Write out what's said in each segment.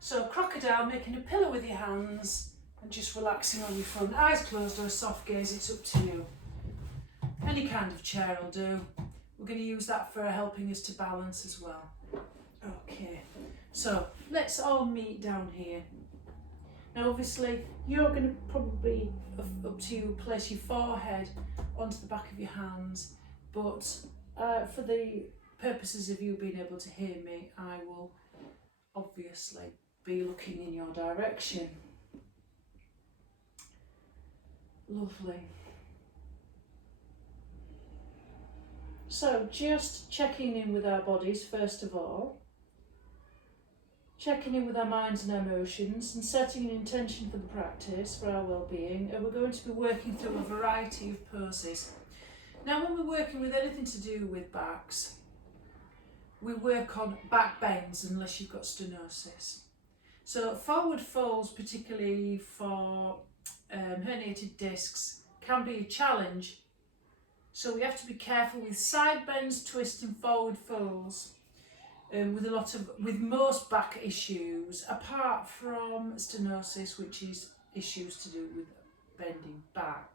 So crocodile, making a pillow with your hands and just relaxing on your front. Eyes closed or a soft gaze, it's up to you. Any kind of chair will do. We're going to use that for helping us to balance as well. Okay, so let's all meet down here. Now obviously you're going to probably, up to you, place your forehead onto the back of your hands, but for the purposes of you being able to hear me, I will obviously be looking in your direction. Lovely. So just checking in with our bodies first of all, checking in with our minds and our emotions and setting an intention for the practice, for our well-being, and we're going to be working through a variety of poses. Now when we're working with anything to do with backs, we work on back bends unless you've got stenosis. So forward folds, particularly for herniated discs, can be a challenge. So we have to be careful with side bends, twists and forward folds with most back issues, apart from stenosis, which is issues to do with bending back.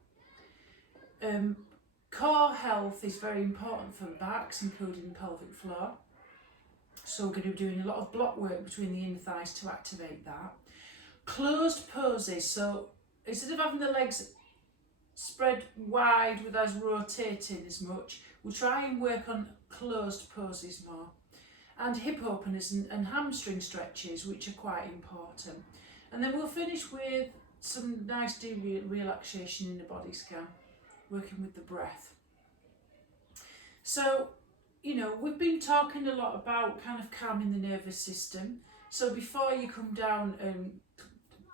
Core health is very important for backs, including the pelvic floor. So we're going to be doing a lot of block work between the inner thighs to activate that. Closed poses, so instead of having the legs spread wide with us rotating as much, we'll try and work on closed poses more. And hip openers and hamstring stretches, which are quite important. And then we'll finish with some nice deep relaxation in the body scan, working with the breath. So, you know, we've been talking a lot about kind of calming the nervous system. So before you come down and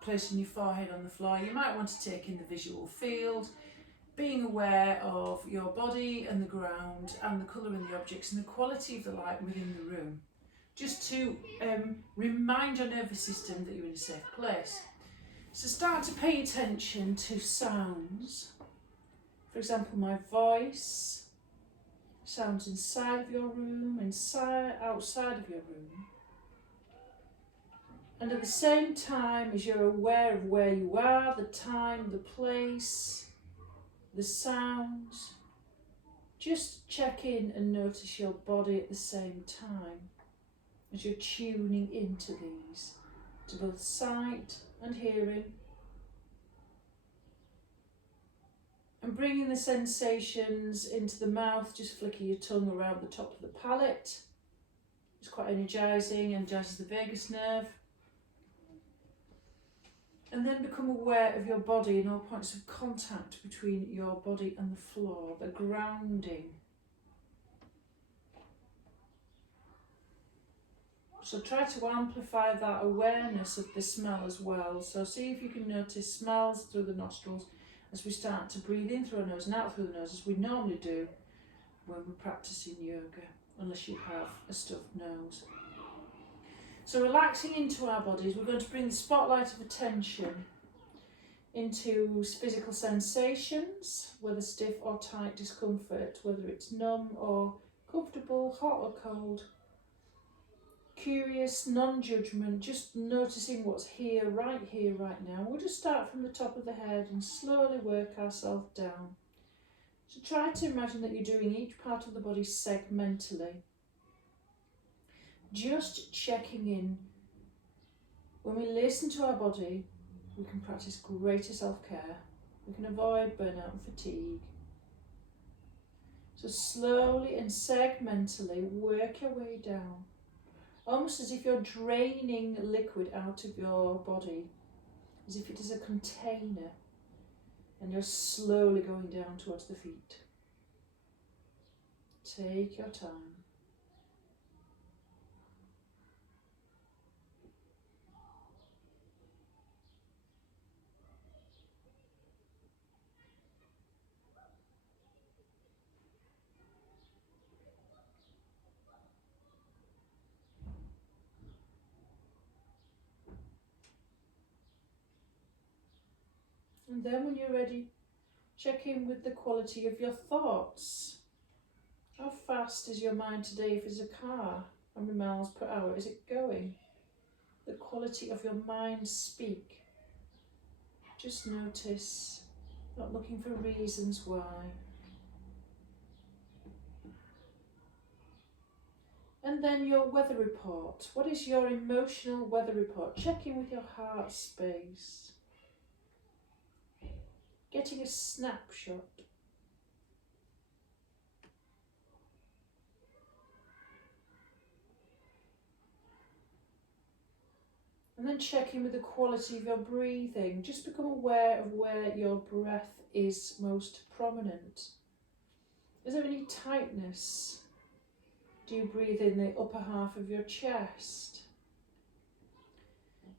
placing your forehead on the floor, you might want to take in the visual field, being aware of your body and the ground and the colour and the objects and the quality of the light within the room, just to remind your nervous system that you're in a safe place. So start to pay attention to sounds. For example, my voice, sounds inside of your room, outside of your room. And at the same time as you're aware of where you are, the time, the place, the sounds, just check in and notice your body at the same time as you're tuning into these, to both sight and hearing. And bringing the sensations into the mouth, just flicker your tongue around the top of the palate. It's quite energising, energises the vagus nerve. And then become aware of your body and all points of contact between your body and the floor, the grounding. So try to amplify that awareness of the smell as well. So see if you can notice smells through the nostrils as we start to breathe in through our nose and out through the nose, as we normally do when we're practicing yoga, unless you have a stuffed nose. So relaxing into our bodies, we're going to bring the spotlight of attention into physical sensations, whether stiff or tight discomfort, whether it's numb or comfortable, hot or cold. Curious, non-judgment, just noticing what's here, right now. We'll just start from the top of the head and slowly work ourselves down. So try to imagine that you're doing each part of the body segmentally. Just checking in. When we listen to our body, we can practice greater self-care. We can avoid burnout and fatigue. So slowly and segmentally work your way down, almost as if you're draining liquid out of your body, as if it is a container, and you're slowly going down towards the feet. Take your time. And then when you're ready, check in with the quality of your thoughts. How fast is your mind today if it's a car? How many miles per hour is it going? the quality of your mind speak. Just notice, not looking for reasons why. And then your weather report. What is your emotional weather report? Check in with your heart space. Getting a snapshot. And then check in with the quality of your breathing. Just become aware of where your breath is most prominent. Is there any tightness? Do you breathe in the upper half of your chest?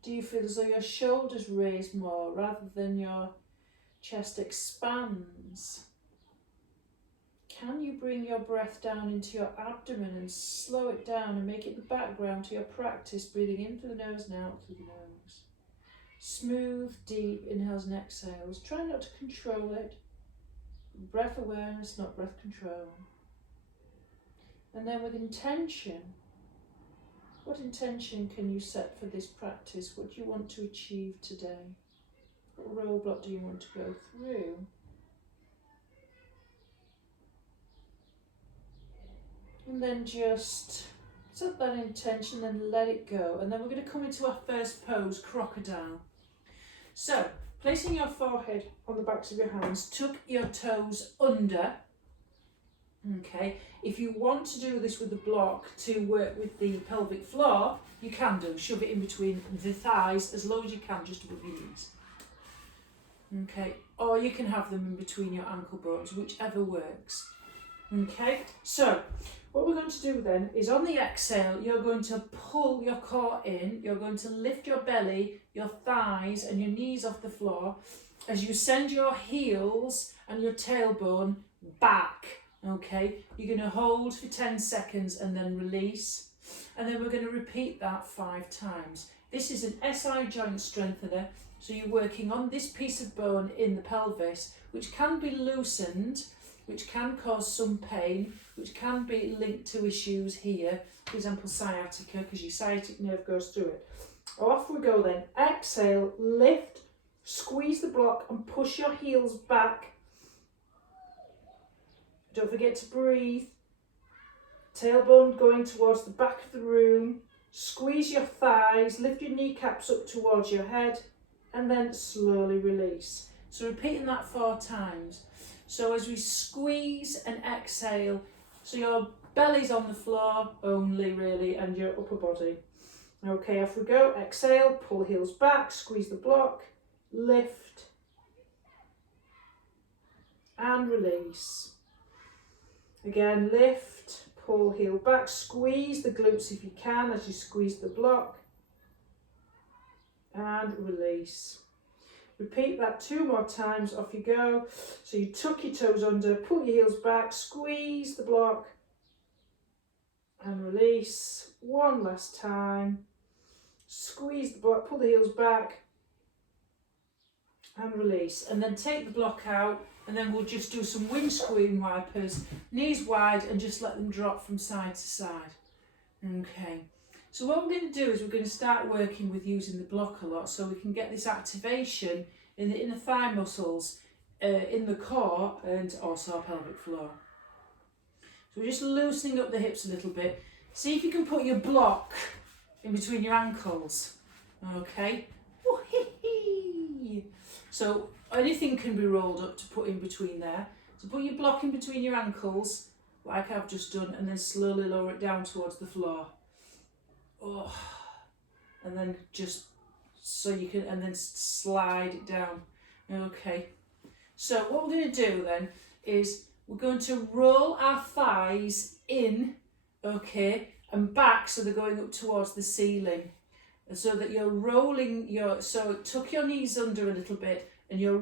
Do you feel as though your shoulders raise more rather than your chest expands? Can you bring your breath down into your abdomen and slow it down and make it the background to your practice, breathing in through the nose and out through the nose? Smooth, deep inhales and exhales. Try not to control it. Breath awareness, not breath control. And then with intention, what intention can you set for this practice? What do you want to achieve today? What roadblock do you want to go through? And then just set that intention and let it go. And then we're going to come into our first pose, crocodile. So, placing your forehead on the backs of your hands, tuck your toes under. Okay, if you want to do this with the block to work with the pelvic floor, you can do. Shove it in between the thighs as low as you can, just above your knees. Okay, or you can have them in between your ankle bones, whichever works. Okay, so what we're going to do then is on the exhale, you're going to pull your core in, you're going to lift your belly, your thighs and your knees off the floor as you send your heels and your tailbone back. Okay, you're going to hold for 10 seconds and then release. And then we're going to repeat that 5 times. This is an SI joint strengthener. So you're working on this piece of bone in the pelvis, which can be loosened, which can cause some pain, which can be linked to issues here, for example sciatica, because your sciatic nerve goes through it. Off we go then. Exhale, lift, squeeze the block and push your heels back. Don't forget to breathe. Tailbone going towards the back of the room. Squeeze your thighs, lift your kneecaps up towards your head and then slowly release. So repeating that 4 times. So as we squeeze and exhale, so your belly's on the floor only really and your upper body. Okay, off we go. Exhale, pull heels back, squeeze the block, lift and release. Again, lift, pull heel back, squeeze the glutes if you can as you squeeze the block and release. Repeat that 2 more times, off you go. So you tuck your toes under, pull your heels back, squeeze the block and release. 1 last time. Squeeze the block, pull the heels back and release. And then take the block out and then we'll just do some windscreen wipers, knees wide and just let them drop from side to side. Okay. So what we're going to do is we're going to start working with using the block a lot so we can get this activation in the inner thigh muscles, in the core and also our pelvic floor. So we're just loosening up the hips a little bit. See if you can put your block in between your ankles. Okay. Woo-hee-hee. So anything can be rolled up to put in between there. So put your block in between your ankles like I've just done and then slowly lower it down towards the floor. Oh, and then just so you can, and then slide it down. Okay, so what we're going to do then is we're going to roll our thighs in, okay, and back so they're going up towards the ceiling, and so that you're rolling your, so tuck your knees under a little bit and you're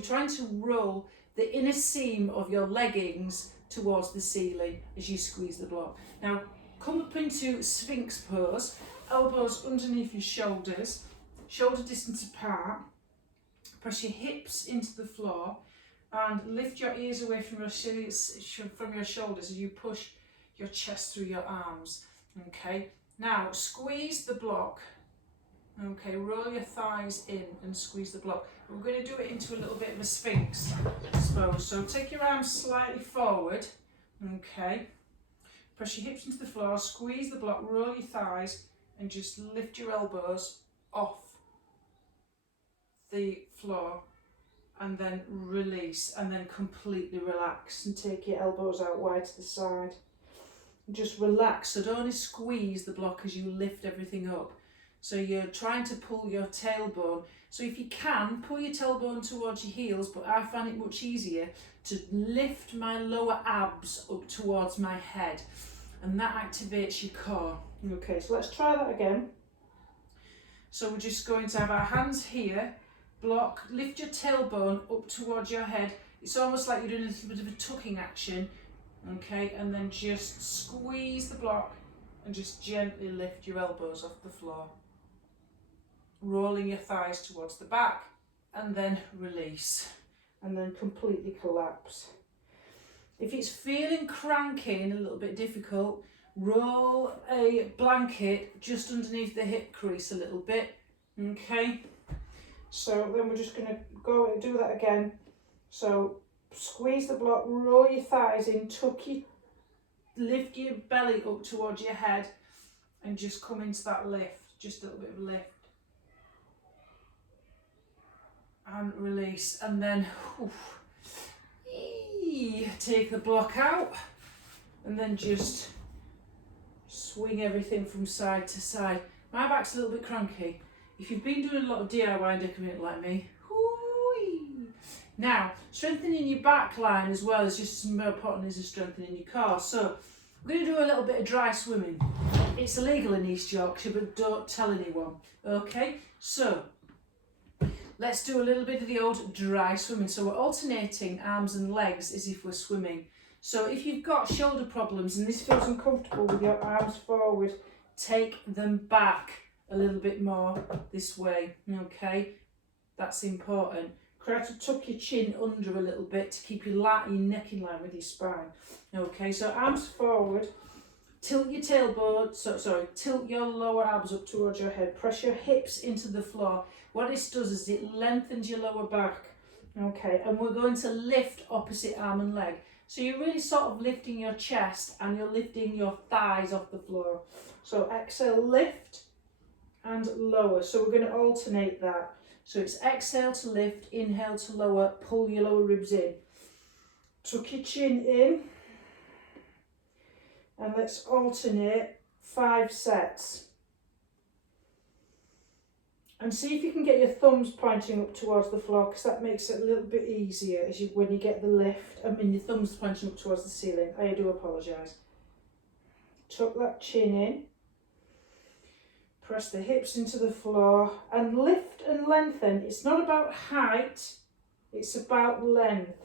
trying to roll the inner seam of your leggings towards the ceiling as you squeeze the block. Now come up into Sphinx pose, elbows underneath your shoulders, shoulder distance apart, press your hips into the floor and lift your ears away from your shoulders as you push your chest through your arms. Okay, now squeeze the block Okay, roll your thighs in and squeeze the block. We're going to do it into a little bit of a sphinx, I suppose. So take your arms slightly forward, okay. Press your hips into the floor, squeeze the block, roll your thighs, and just lift your elbows off the floor, and then release, and then completely relax and take your elbows out wide to the side. Just relax, so don't only squeeze the block as you lift everything up. So you're trying to pull your tailbone. So if you can, pull your tailbone towards your heels, but I find it much easier to lift my lower abs up towards my head, and that activates your core. Okay, so let's try that again. So we're just going to have our hands here, block, lift your tailbone up towards your head. It's almost like you're doing a little bit of a tucking action, okay, and then just squeeze the block and just gently lift your elbows off the floor. Rolling your thighs towards the back, and then release, and then completely collapse. If it's feeling cranky and a little bit difficult, roll a blanket just underneath the hip crease a little bit, okay. So then we're just going to go and do that again. So squeeze the block, roll your thighs in, lift your belly up towards your head, and just come into that lift, just a little bit of lift. And release, and then take the block out, and then just swing everything from side to side. My back's a little bit cranky. If you've been doing a lot of DIY and decorating like me, now strengthening your back line as well is just as important as strengthening your core. So we're going to do a little bit of dry swimming. It's illegal in East Yorkshire, but don't tell anyone. Okay, so let's do a little bit of the old dry swimming. So we're alternating arms and legs as if we're swimming. So if you've got shoulder problems and this feels uncomfortable with your arms forward, take them back a little bit more this way, okay? That's important. Try to tuck your chin under a little bit to keep your neck in line with your spine. Okay, so arms forward, tilt your tailbone, tilt your lower abs up towards your head, press your hips into the floor. What this does is it lengthens your lower back, okay, and we're going to lift opposite arm and leg. So you're really sort of lifting your chest and you're lifting your thighs off the floor. So exhale, lift and lower. So we're going to alternate that. So it's exhale to lift, inhale to lower, pull your lower ribs in. Tuck your chin in. And let's alternate 5 sets. And see if you can get your thumbs pointing up towards the floor, because that makes it a little bit easier when you get the lift. I mean, your thumbs pointing up towards the ceiling. I do apologise. Tuck that chin in. Press the hips into the floor and lift and lengthen. It's not about height, it's about length.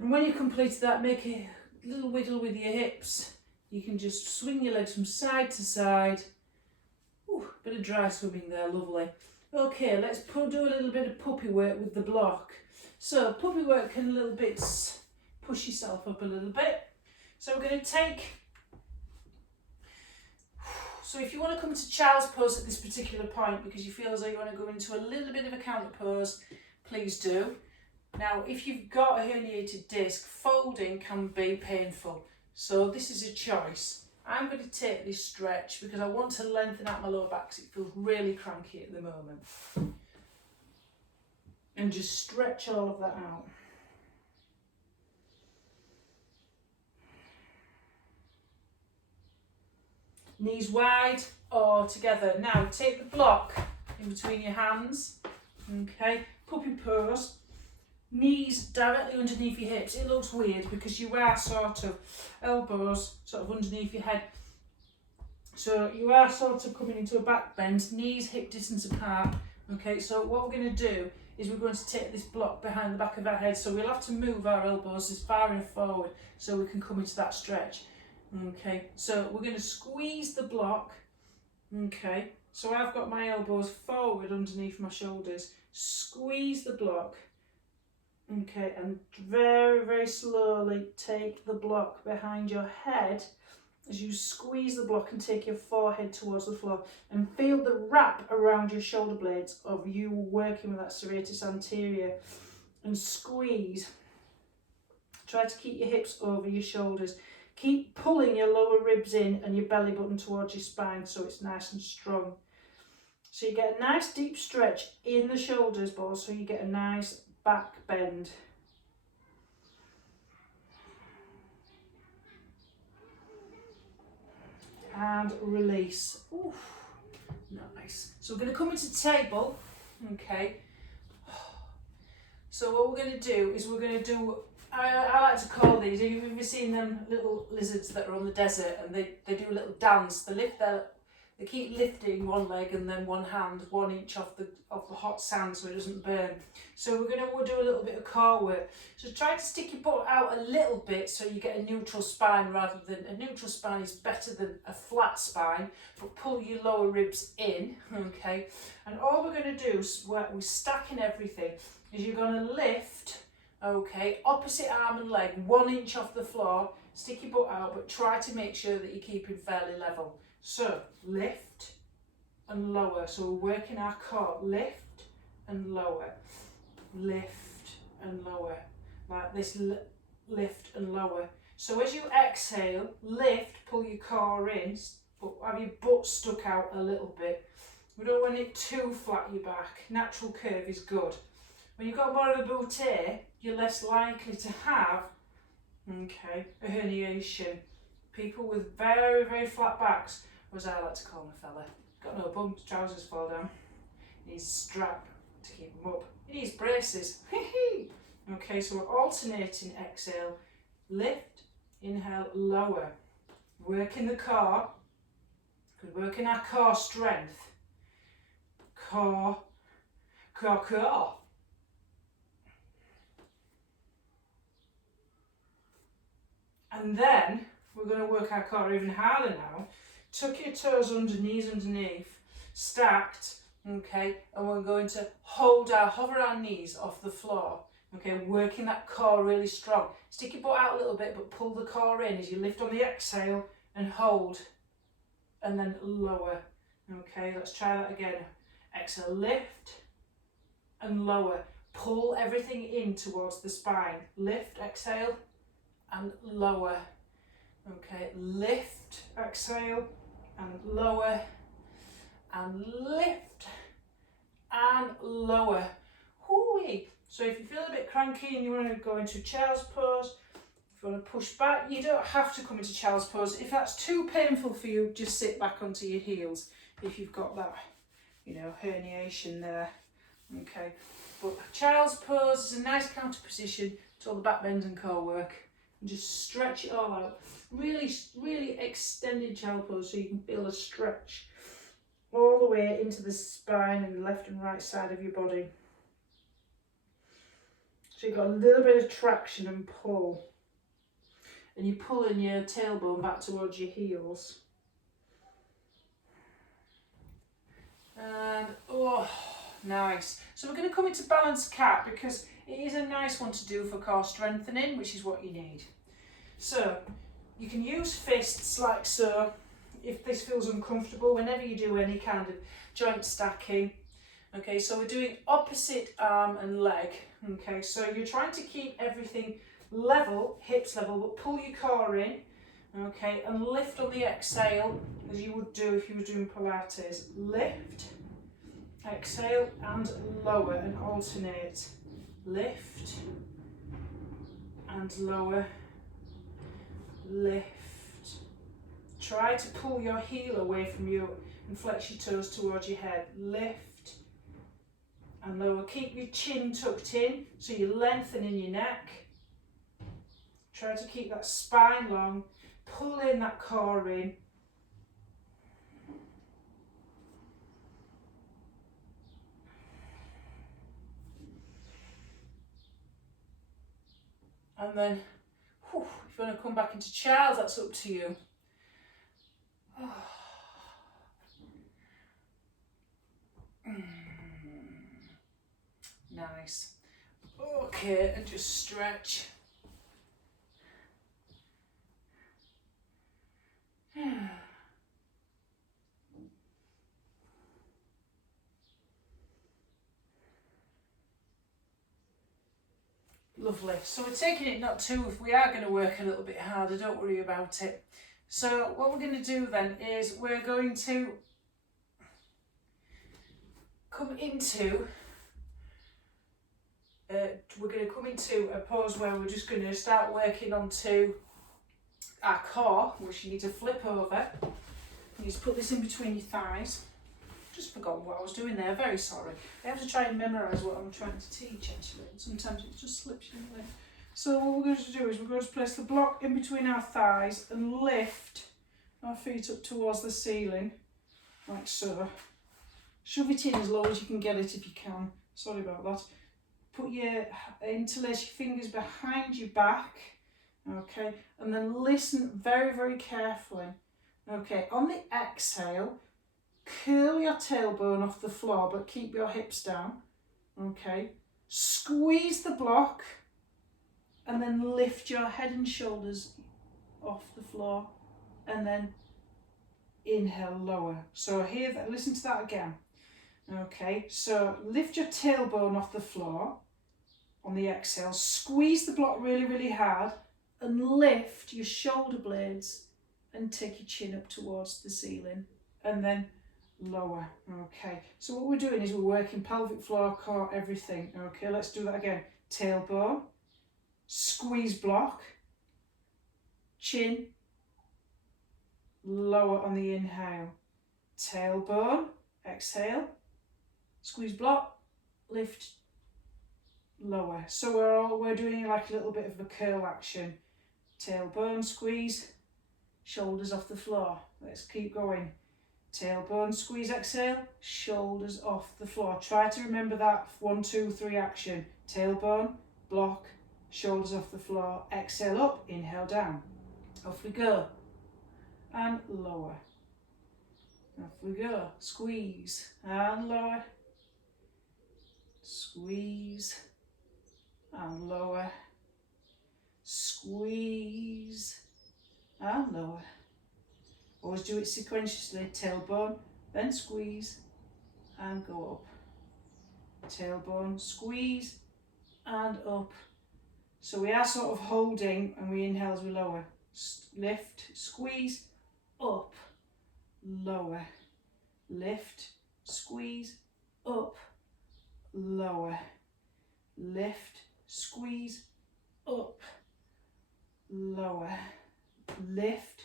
And when you've completed that, make a little wiggle with your hips. You can just swing your legs from side to side. Ooh, bit of dry swimming there, lovely. Okay, let's do a little bit of puppy work with the block. So puppy work can a little bit push yourself up a little bit. So we're going to take, so if you want to come to child's pose at this particular point because you feel as though you want to go into a little bit of a counter pose, please do. Now, if you've got a herniated disc, folding can be painful. So this is a choice. I'm going to take this stretch because I want to lengthen out my lower back because it feels really cranky at the moment. And just stretch all of that out. Knees wide or together. Now take the block in between your hands. Okay, puppy pose. Knees directly underneath your hips. It looks weird because you are sort of elbows sort of underneath your head. So you are sort of coming into a back bend, knees hip distance apart. Okay, so what we're going to do is we're going to take this block behind the back of our head. So we'll have to move our elbows as far enough forward so we can come into that stretch. Okay, so we're going to squeeze the block. Okay, So I've got my elbows forward underneath my shoulders. Squeeze the block. Okay, and very, very slowly take the block behind your head as you squeeze the block and take your forehead towards the floor, and feel the wrap around your shoulder blades of you working with that serratus anterior, and squeeze. Try to keep your hips over your shoulders. Keep pulling your lower ribs in and your belly button towards your spine so it's nice and strong. So you get a nice deep stretch in the shoulders, but also you get a nice back bend. And release. Oof, nice. So we're going to come into table. Okay. So what we're going to do is we're going to do, I like to call these, have you ever seen them little lizards that are on the desert and they do a little dance? They keep lifting one leg and then one hand 1 inch off the hot sand so it doesn't burn. So we'll do a little bit of core work. So try to stick your butt out a little bit so you get a neutral spine rather than, a neutral spine is better than a flat spine, but pull your lower ribs in, okay? And all we're going to do is we're stacking everything, is you're going to lift, okay, opposite arm and leg 1 inch off the floor, stick your butt out, but try to make sure that you're keeping fairly level. So lift and lower. So we're working our core. Lift and lower. Lift and lower. Like this, lift and lower. So as you exhale, lift, pull your core in, but have your butt stuck out a little bit. We don't want it too flat your back. Natural curve is good. When you've got more of a bootay, you're less likely to have, okay, a herniation. People with very, very flat backs, or as I like to call my fella, got no bum, trousers fall down. He needs a strap to keep them up. He needs braces. Okay, so we're alternating exhale, lift, inhale, lower. Working the core, working our core strength. Core, core, core. And then we're going to work our core even harder now. Tuck your toes under, knees underneath, stacked, okay, and we're going to hover our knees off the floor, okay, working that core really strong. Stick your butt out a little bit, but pull the core in as you lift on the exhale and hold, and then lower, okay, let's try that again. Exhale, lift and lower. Pull everything in towards the spine. Lift, exhale, and lower. Okay, lift, exhale, and lower, and lift, and lower. Hoo-wee. So if you feel a bit cranky and you want to go into child's pose, if you want to push back, you don't have to come into child's pose. If that's too painful for you, just sit back onto your heels if you've got that, herniation there. Okay, but child's pose is a nice counter position to all the back bends and core work. And just stretch it all out. Really, really extended child pose so you can feel a stretch all the way into the spine and the left and right side of your body. So you've got a little bit of traction and pull. And you're pulling your tailbone back towards your heels. And, oh, nice. So we're going to come into balanced cat because it is a nice one to do for core strengthening, which is what you need. So you can use fists like so if this feels uncomfortable whenever you do any kind of joint stacking. Okay, so we're doing opposite arm and leg. Okay, so you're trying to keep everything level, hips level, but pull your core in. Okay, and lift on the exhale as you would do if you were doing Pilates. Lift, exhale, and lower, and alternate. Lift and lower, lift. Try to pull your heel away from you and flex your toes towards your head. Lift and lower. Keep your chin tucked in so you're lengthening your neck. Try to keep that spine long. Pull in that core in. And then, if you want to come back into child, that's up to you. Nice. Okay, and just stretch. Lovely. So we're taking it not too, if we are going to work a little bit harder, don't worry about it. So what we're going to do then is we're going to come into a pose where we're just going to start working onto our core, which you need to flip over. You just put this in between your thighs. Just forgotten what I was doing there, very sorry. I have to try and memorise what I'm trying to teach actually, and sometimes it just slips you away. So what we're going to do is we're going to place the block in between our thighs and lift our feet up towards the ceiling, like so. Shove it in as low as you can get it if you can. Sorry about that. Put your interlace your fingers behind your back, okay, and then listen very, very carefully. Okay, on the exhale, curl your tailbone off the floor, but keep your hips down. Okay, squeeze the block, and then lift your head and shoulders off the floor, and then inhale, lower. So here, listen to that again. Okay, so lift your tailbone off the floor on the exhale, squeeze the block really, really hard, and lift your shoulder blades and take your chin up towards the ceiling, and then lower. Okay, so what we're doing is we're working pelvic floor, core, everything. Okay, let's do that again. Tailbone, squeeze block, chin, lower on the inhale. Tailbone, exhale, squeeze block, lift, lower. So we're doing like a little bit of a curl action. Tailbone, squeeze, shoulders off the floor. Let's keep going. Tailbone, squeeze, exhale, shoulders off the floor. Try to remember that 1, 2, 3 action. Tailbone, block, shoulders off the floor, exhale up, inhale down. Off we go. And lower. Off we go. Squeeze and lower. Squeeze and lower. Squeeze and lower. Always do it sequentially. Tailbone, then squeeze and go up. Tailbone, squeeze and up. So we are sort of holding and we inhale as we lower. Lift, squeeze, up, lower. Lift, squeeze, up, lower. Lift, squeeze, up, lower. Lift,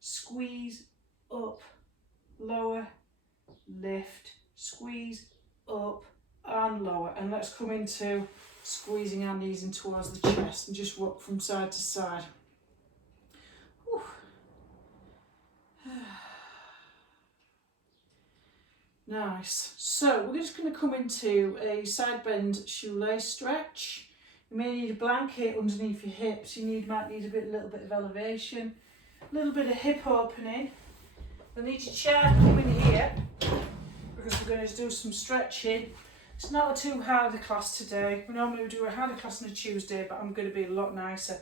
squeeze, up, lower. Lift, squeeze, up and lower. And let's come into squeezing our knees in towards the chest and just rock from side to side. Whew. Nice. So we're just going to come into a side bend shoelace stretch. You may need a blanket underneath your hips. You might need a little bit of elevation, a little bit of hip opening. You'll need your chair to come in here because we're going to do some stretching. It's not a too hard a class today. We normally do a harder class on a Tuesday, but I'm going to be a lot nicer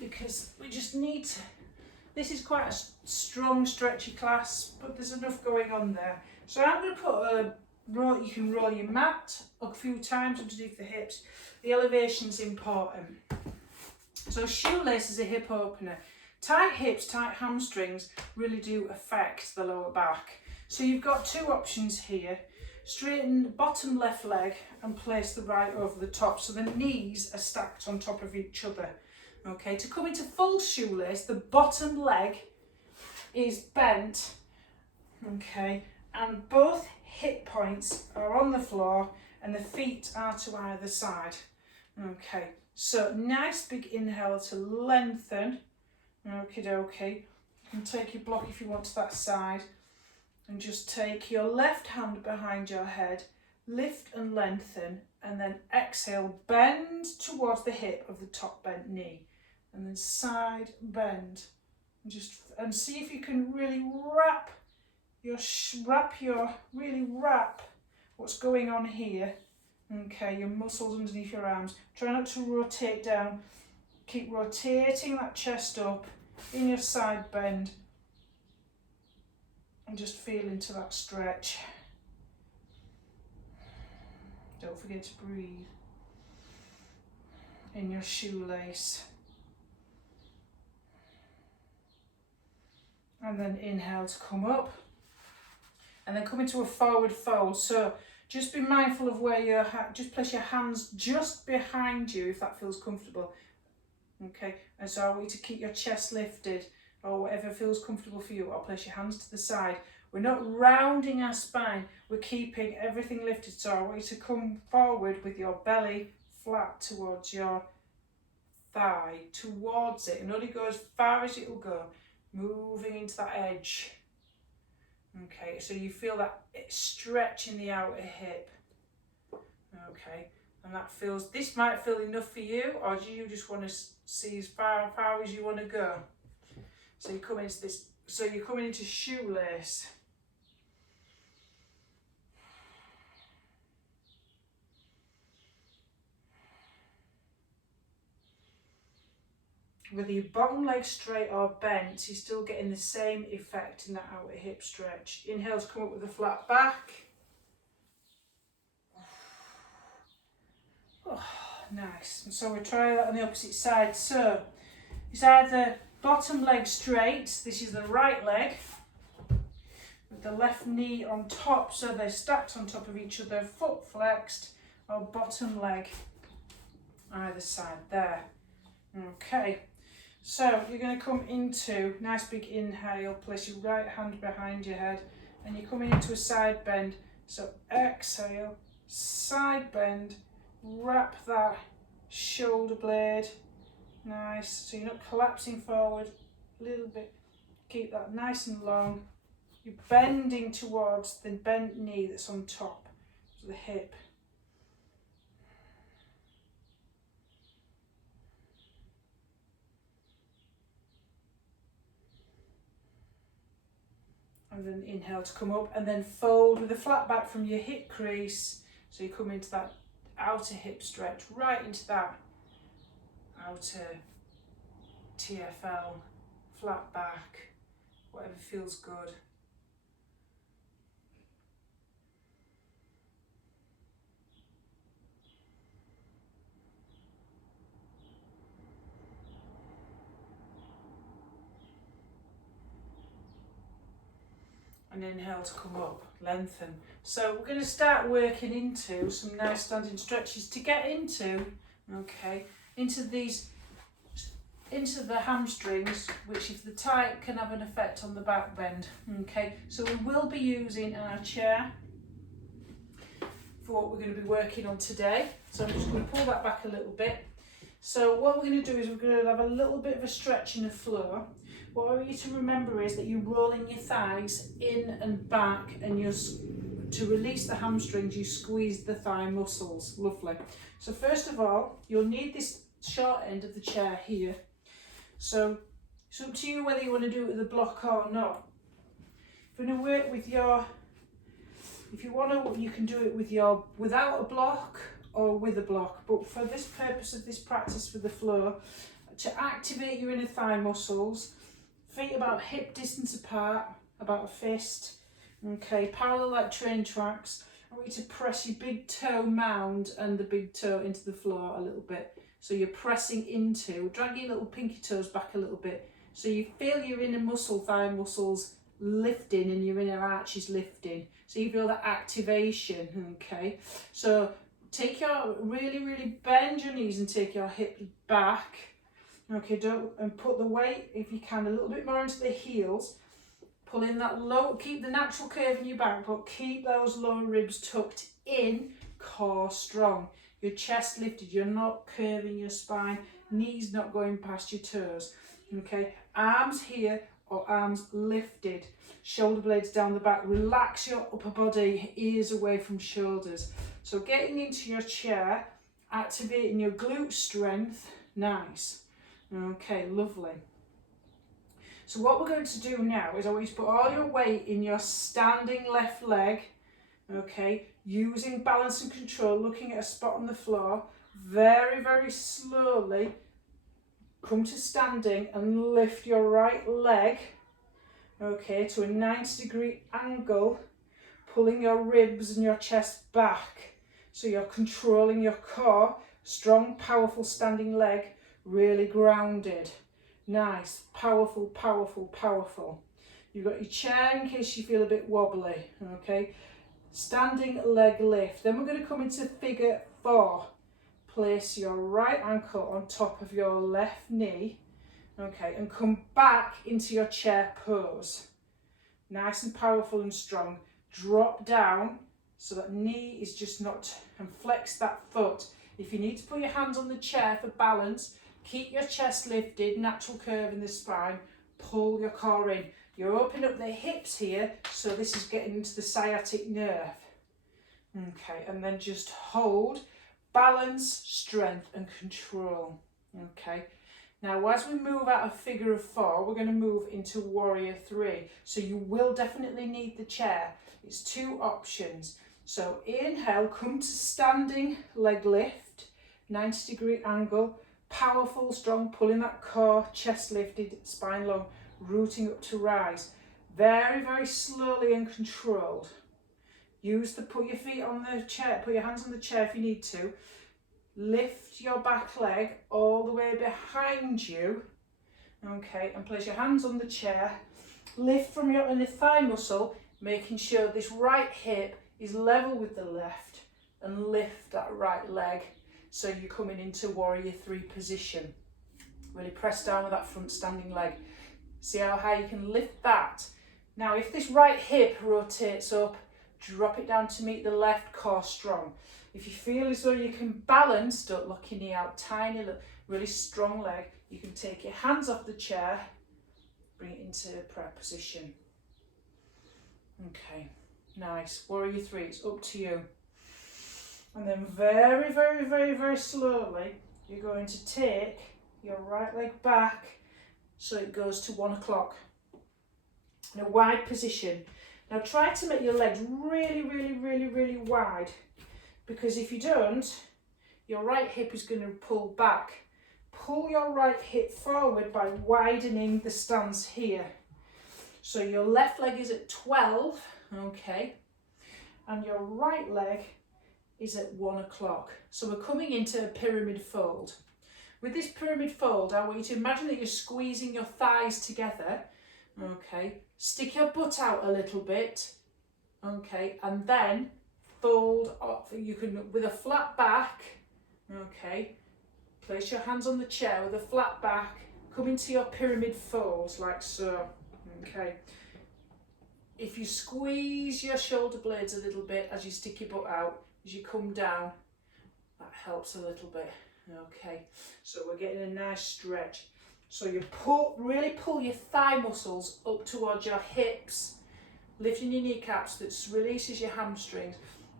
because we just need to. This is quite a strong, stretchy class, but there's enough going on there. So I'm going to put you can roll your mat a few times underneath the hips. The elevation's important. So shoelace is a hip opener. Tight hips, tight hamstrings really do affect the lower back. So you've got two options here. Straighten the bottom left leg and place the right over the top so the knees are stacked on top of each other. Okay, to come into full shoelace, the bottom leg is bent, okay, and both hip points are on the floor and the feet are to either side. Okay, so nice big inhale to lengthen. Okie dokie. You can take your block if you want to that side and just take your left hand behind your head, lift and lengthen, and then exhale, bend towards the hip of the top bent knee, and then side bend, and see if you can really wrap what's going on here. Okay, your muscles underneath your arms. Try not to rotate down. Keep rotating that chest up in your side bend. And just feel into that stretch. Don't forget to breathe in your shoelace. And then inhale to come up. And then come into a forward fold. So just be mindful of where your just place your hands just behind you if that feels comfortable. Okay, and so I want you to keep your chest lifted or whatever feels comfortable for you. I'll place your hands to the side. We're not rounding our spine, we're keeping everything lifted. So I want you to come forward with your belly flat towards your thigh, towards it, and only go as far as it will go, moving into that edge. Okay, so you feel that stretch in the outer hip. Okay, and that feels, this might feel enough for you, or do you just want to see as far as you want to go? So you come into this, so you're coming into shoelace. Whether your bottom leg straight or bent, you're still getting the same effect in that outer hip stretch. Inhale to come up with a flat back. Oh, nice. And so we try that on the opposite side. So it's either bottom leg straight, this is the right leg, with the left knee on top, so they're stacked on top of each other, foot flexed, or bottom leg either side there. Okay. So you're going to come into nice big inhale, place your right hand behind your head, and you're coming into a side bend. So exhale, side bend, wrap that shoulder blade, nice. So you're not collapsing forward, a little bit, keep that nice and long. You're bending towards the bent knee that's on top of the hip. And then inhale to come up, and then fold with a flat back from your hip crease. So you come into that outer hip stretch, right into that outer TFL, flat back, whatever feels good. And inhale to come up, lengthen. So we're going to start working into some nice standing stretches to get into, okay, into the hamstrings, which if they're tight can have an effect on the back bend. Okay, so we will be using our chair for what we're going to be working on today. So I'm just going to pull that back a little bit. So what we're going to do is we're going to have a little bit of a stretch in the floor. What I want you to remember is that you're rolling your thighs in and back, and to release the hamstrings, you squeeze the thigh muscles. Lovely. So first of all, you'll need this short end of the chair here. So it's up to you whether you want to do it with a block or not. If you're going to work with if you want to, you can do it without a block or with a block. But for this purpose of this practice for the floor, to activate your inner thigh muscles, feet about hip distance apart, about a fist, okay, parallel like train tracks. I want you to press your big toe mound and the big toe into the floor a little bit. So you're pressing into, drag your little pinky toes back a little bit. So you feel your inner thigh muscles lifting and your inner arches lifting. So you feel that activation, okay. So really bend your knees and take your hips back. Okay, and put the weight, if you can, a little bit more into the heels. Pull in that low, keep the natural curve in your back, but keep those lower ribs tucked in, core strong. Your chest lifted, you're not curving your spine, knees not going past your toes. Okay, arms here or arms lifted, shoulder blades down the back. Relax your upper body, ears away from shoulders. So getting into your chair, activating your glute strength, nice. Okay, lovely. So what we're going to do now is I want you to put all your weight in your standing left leg. Okay, using balance and control, looking at a spot on the floor, very, very slowly come to standing and lift your right leg, okay, to a 90-degree angle, pulling your ribs and your chest back. So you're controlling your core, strong, powerful standing leg, really grounded. Nice, powerful, powerful, powerful. You've got your chair in case you feel a bit wobbly, okay? Standing leg lift. Then we're going to come into figure 4. Place your right ankle on top of your left knee, okay, and come back into your chair pose. Nice and powerful and strong. Drop down so that knee is just not, and flex that foot. If you need to put your hands on the chair for balance, keep your chest lifted, natural curve in the spine, pull your core in. You're opening up the hips here, so this is getting into the sciatic nerve. Okay, and then just hold, balance, strength and control. Okay, now as we move out of figure of 4, we're going to move into warrior 3. So you will definitely need the chair. It's 2 options. So inhale, come to standing leg lift, 90-degree angle, powerful, strong, pulling that core, chest lifted, spine long, rooting up to rise. Very, very slowly and controlled. Put your feet on the chair, put your hands on the chair if you need to. Lift your back leg all the way behind you, okay, and place your hands on the chair. Lift from your inner thigh muscle, making sure this right hip is level with the left, and lift that right leg so you're coming into warrior 3 position. Really press down with that front standing leg. See how high you can lift that. Now if this right hip rotates up, drop it down to meet the left, core strong. If you feel as though you can balance, don't lock your knee out, tiny, really strong leg, you can take your hands off the chair, bring it into prayer position. Okay, nice. Warrior 3, it's up to you. And then very, very, very, very slowly, you're going to take your right leg back so it goes to 1 o'clock in a wide position. Now try to make your legs really, really, really, really wide, because if you don't, your right hip is going to pull back. Pull your right hip forward by widening the stance here. So your left leg is at 12, okay, and your right leg is at 1 o'clock. So we're coming into a pyramid fold. With this pyramid fold, I want you to imagine that you're squeezing your thighs together, okay, stick your butt out a little bit, okay, and then fold up. You can, with a flat back, okay, place your hands on the chair with a flat back, come into your pyramid folds like so, okay. If you squeeze your shoulder blades a little bit as you stick your butt out, as you come down, that helps a little bit, okay. So we're getting a nice stretch. So you really pull your thigh muscles up towards your hips, lifting your kneecaps, that releases your hamstrings.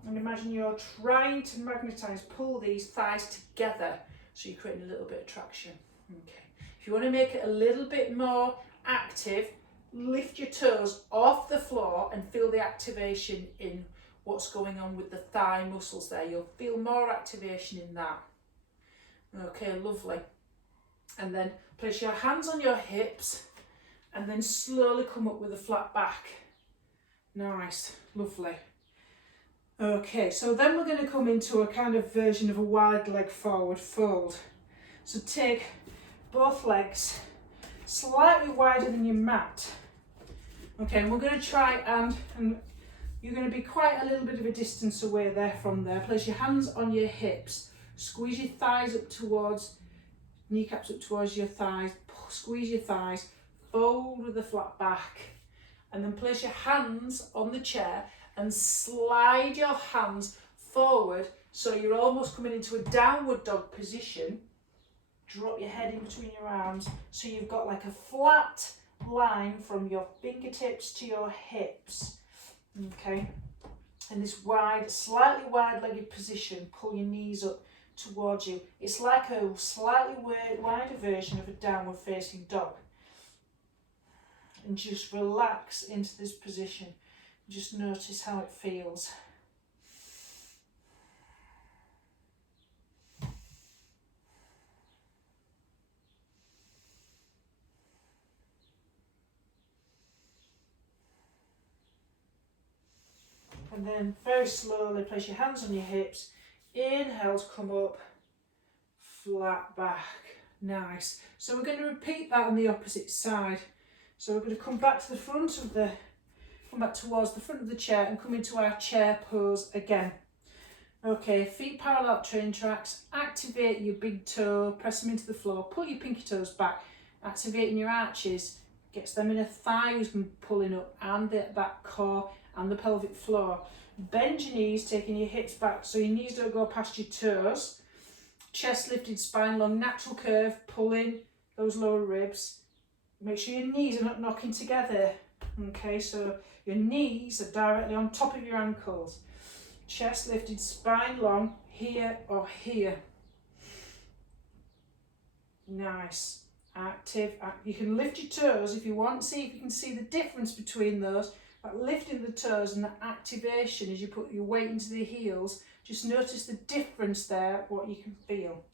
And imagine you're trying to magnetize, pull these thighs together, so you're creating a little bit of traction. Okay. If you want to make it a little bit more active, lift your toes off the floor and feel the activation in what's going on with the thigh muscles there. You'll feel more activation in that. Okay, lovely. And then place your hands on your hips and then slowly come up with a flat back. Nice, lovely. Okay, so then we're going to come into a kind of version of a wide leg forward fold. So take both legs slightly wider than your mat. Okay, and we're going to try and you're going to be quite a little bit of a distance away there from there. Place your hands on your hips, squeeze your thighs up towards, kneecaps up towards your thighs, squeeze your thighs, fold with a flat back, and then place your hands on the chair and slide your hands forward so you're almost coming into a downward dog position. Drop your head in between your arms so you've got like a flat line from your fingertips to your hips, okay, and this wide, slightly wide-legged position. Pull your knees up towards you. It's like a slightly wider version of a downward facing dog, and just relax into this position. Just notice how it feels. And then very slowly place your hands on your hips. Inhale to come up, flat back. Nice. So we're going to repeat that on the opposite side. So we're going to come back to the front of the, come back towards the front of the chair and come into our chair pose again. Okay, feet parallel train tracks, activate your big toe, press them into the floor, pull your pinky toes back, activating your arches, gets them inner thighs pulling up and that core and the pelvic floor. Bend your knees, taking your hips back so your knees don't go past your toes. Chest lifted, spine long, natural curve, pulling those lower ribs. Make sure your knees are not knocking together. Okay, so your knees are directly on top of your ankles. Chest lifted, spine long, here or here. Nice. Active. You can lift your toes if you want. See if you can see the difference between those. That lifting the toes and the activation as you put your weight into the heels. Just notice the difference there, what you can feel.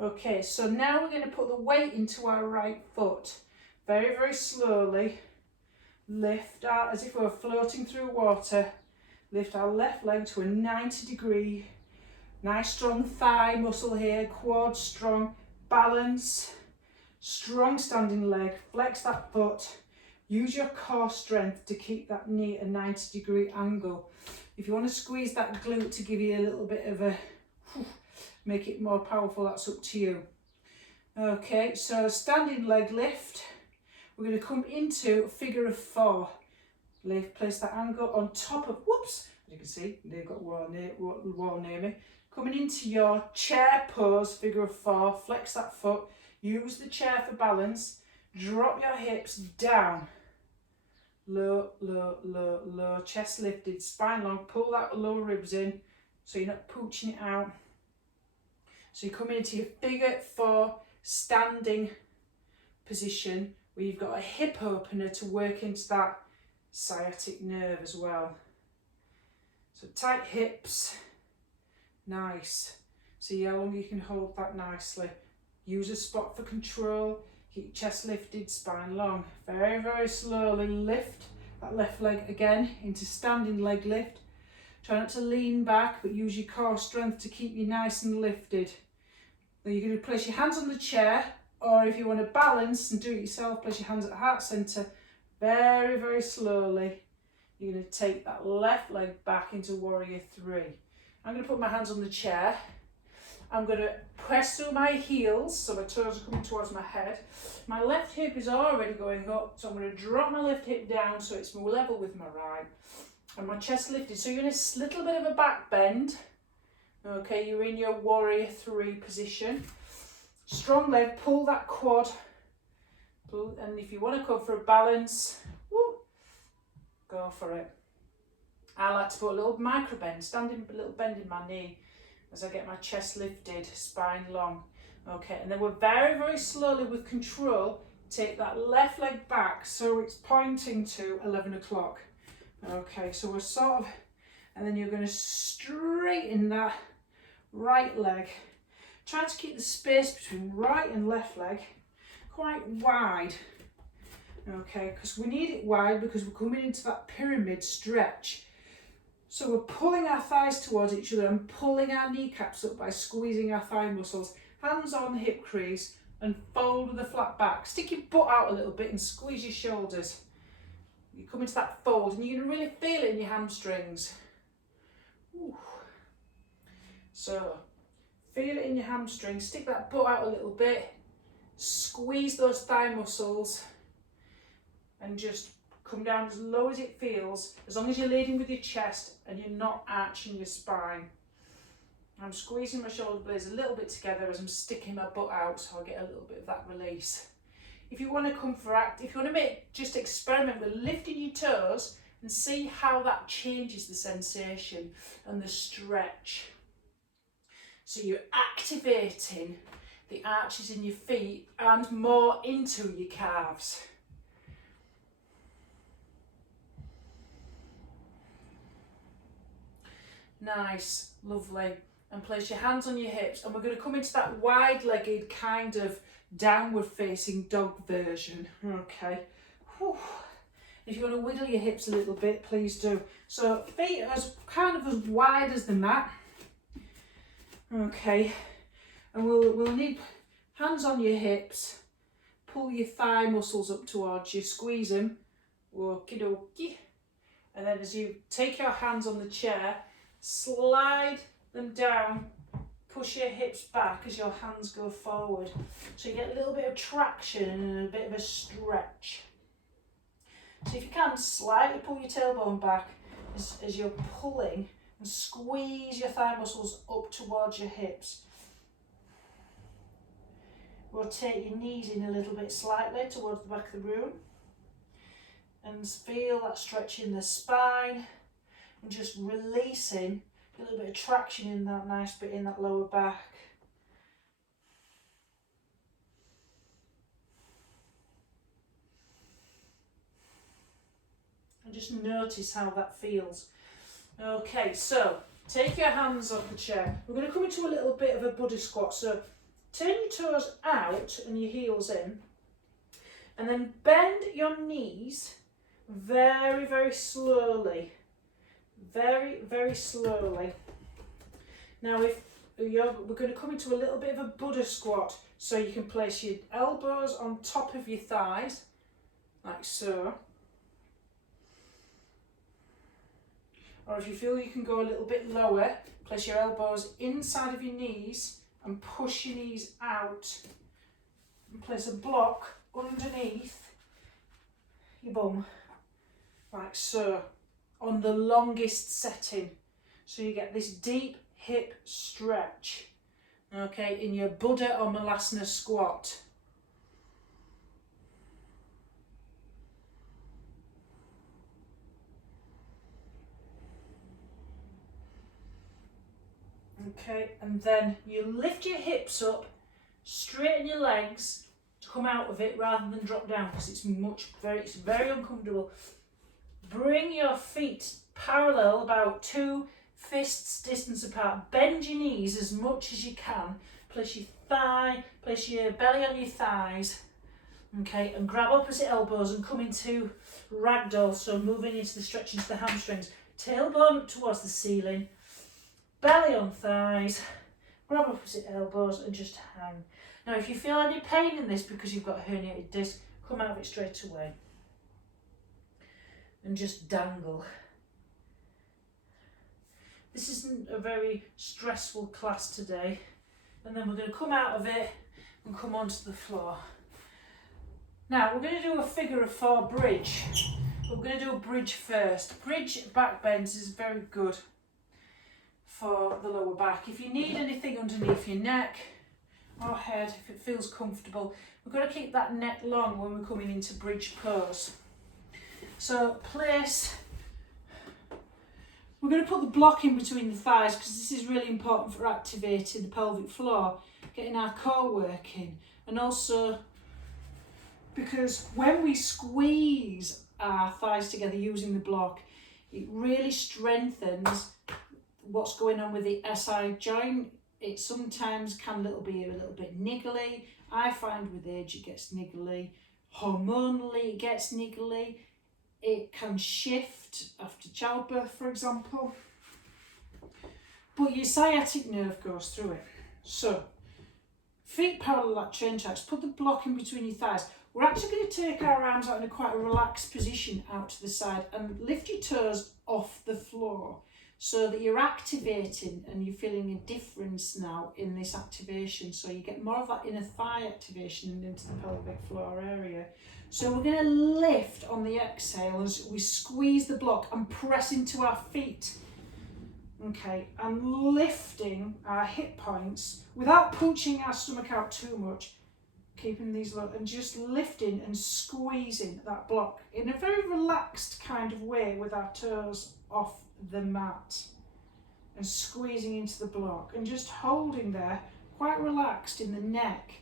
Okay, so now we're going to put the weight into our right foot. Very, very slowly. Lift out as if we were floating through water. Lift our left leg to a 90 degree. Nice strong thigh muscle here, quad strong, balance, strong standing leg, flex that foot. Use your core strength to keep that knee at a 90 degree angle. If you want to squeeze that glute to give you a little bit of a, make it more powerful, that's up to you. Okay, so standing leg lift. We're going to come into a figure of four. Lift, place that angle on top of, whoops, as you can see, they've got wall near me. Coming into your chair pose, figure of four, flex that foot, use the chair for balance, drop your hips down. Low, low, low, low, chest lifted, spine long, pull that lower ribs in so you're not pooching it out. So you're coming into your figure four standing position where you've got a hip opener to work into that sciatic nerve as well. So tight hips, nice. See how long you can hold that nicely. Use a spot for control, keep chest lifted, spine long. Very, very slowly lift that left leg again into standing leg lift. Try not to lean back, but use your core strength to keep you nice and lifted. Then you're going to place your hands on the chair, or if you want to balance and do it yourself, place your hands at heart centre. Very, very slowly, you're going to take that left leg back into warrior three. I'm going to put my hands on the chair. I'm going to press through my heels, so my toes are coming towards my head. My left hip is already going up, so I'm going to drop my left hip down so it's more level with my right. And my chest lifted, so you're in a little bit of a back bend. Okay, you're in your warrior three position. Strong leg, pull that quad. And if you want to go for a balance, go for it. I like to put a little micro bend, standing a little bend in my knee as I get my chest lifted, spine long. Okay, and then we're very, very slowly with control, take that left leg back so it's pointing to 11 o'clock. Okay, so we're sort of, and then you're going to straighten that right leg. Try to keep the space between right and left leg quite wide, okay, because we need it wide because we're coming into that pyramid stretch. So we're pulling our thighs towards each other and pulling our kneecaps up by squeezing our thigh muscles. Hands on the hip crease and fold with a flat back. Stick your butt out a little bit and squeeze your shoulders. You come into that fold and you're going to really feel it in your hamstrings. Ooh. So feel it in your hamstrings, stick that butt out a little bit. Squeeze those thigh muscles and just come down as low as it feels, as long as you're leading with your chest and you're not arching your spine. I'm squeezing my shoulder blades a little bit together as I'm sticking my butt out so I get a little bit of that release. If you want to come for if you want to just experiment with lifting your toes and see how that changes the sensation and the stretch. So you're activating the arches in your feet and more into your calves. Nice, lovely. And place your hands on your hips and we're going to come into that wide-legged kind of downward facing dog version. Okay. Whew. If you want to wiggle your hips a little bit, please do. So feet are kind of as wide as the mat. Okay, and we'll need hands on your hips. Pull your thigh muscles up towards you, squeeze them. Okie dokie. And then as you take your hands on the chair, slide them down, push your hips back as your hands go forward. So you get a little bit of traction and a bit of a stretch. So if you can, slightly pull your tailbone back as you're pulling and squeeze your thigh muscles up towards your hips. Rotate your knees in a little bit slightly towards the back of the room. And feel that stretch in the spine and just releasing a little bit of traction in that nice bit in that lower back. And just notice how that feels. Okay, so take your hands off the chair. We're going to come into a little bit of a Buddha squat. So turn your toes out and your heels in. And then bend your knees very, very slowly. Very, very slowly. Now we're going to come into a little bit of a Buddha squat. So you can place your elbows on top of your thighs, like so. Or if you feel you can go a little bit lower, place your elbows inside of your knees and push your knees out. And place a block underneath your bum, like so, on the longest setting. So you get this deep hip stretch, okay, in your Buddha or Malasana squat. Okay, and then you lift your hips up, straighten your legs to come out of it rather than drop down, because it's very uncomfortable. Bring your feet parallel, about 2 fists distance apart. Bend your knees as much as you can. Place your belly on your thighs. Okay, and grab opposite elbows and come into ragdoll, so moving into the stretch into the hamstrings. Tailbone up towards the ceiling. Belly on thighs, grab opposite elbows and just hang. Now if you feel any pain in this because you've got a herniated disc, come out of it straight away. And just dangle. This isn't a very stressful class today. And then we're going to come out of it and come onto the floor. Now we're going to do a figure of 4 bridge. But we're going to do a bridge first. Bridge back bends is very good for the lower back. If you need anything underneath your neck or head, if it feels comfortable, we've got to keep that neck long when we're coming into bridge pose. So we're going to put the block in between the thighs because this is really important for activating the pelvic floor, getting our core working, and also because when we squeeze our thighs together using the block, it really strengthens what's going on with the SI joint. It sometimes can be a little bit niggly. I find with age it gets niggly. Hormonally it gets niggly. It can shift after childbirth, for example. But your sciatic nerve goes through it. So, feet parallel like train tracks. Put the block in between your thighs. We're actually going to take our arms out in quite a relaxed position out to the side and lift your toes off the floor, so that you're activating and you're feeling a difference now in this activation. So you get more of that inner thigh activation and into the pelvic floor area. So we're going to lift on the exhale as we squeeze the block and press into our feet. Okay, and lifting our hip points without punching our stomach out too much. Keeping these low and just lifting and squeezing that block in a very relaxed kind of way with our toes off the mat and squeezing into the block and just holding there quite relaxed in the neck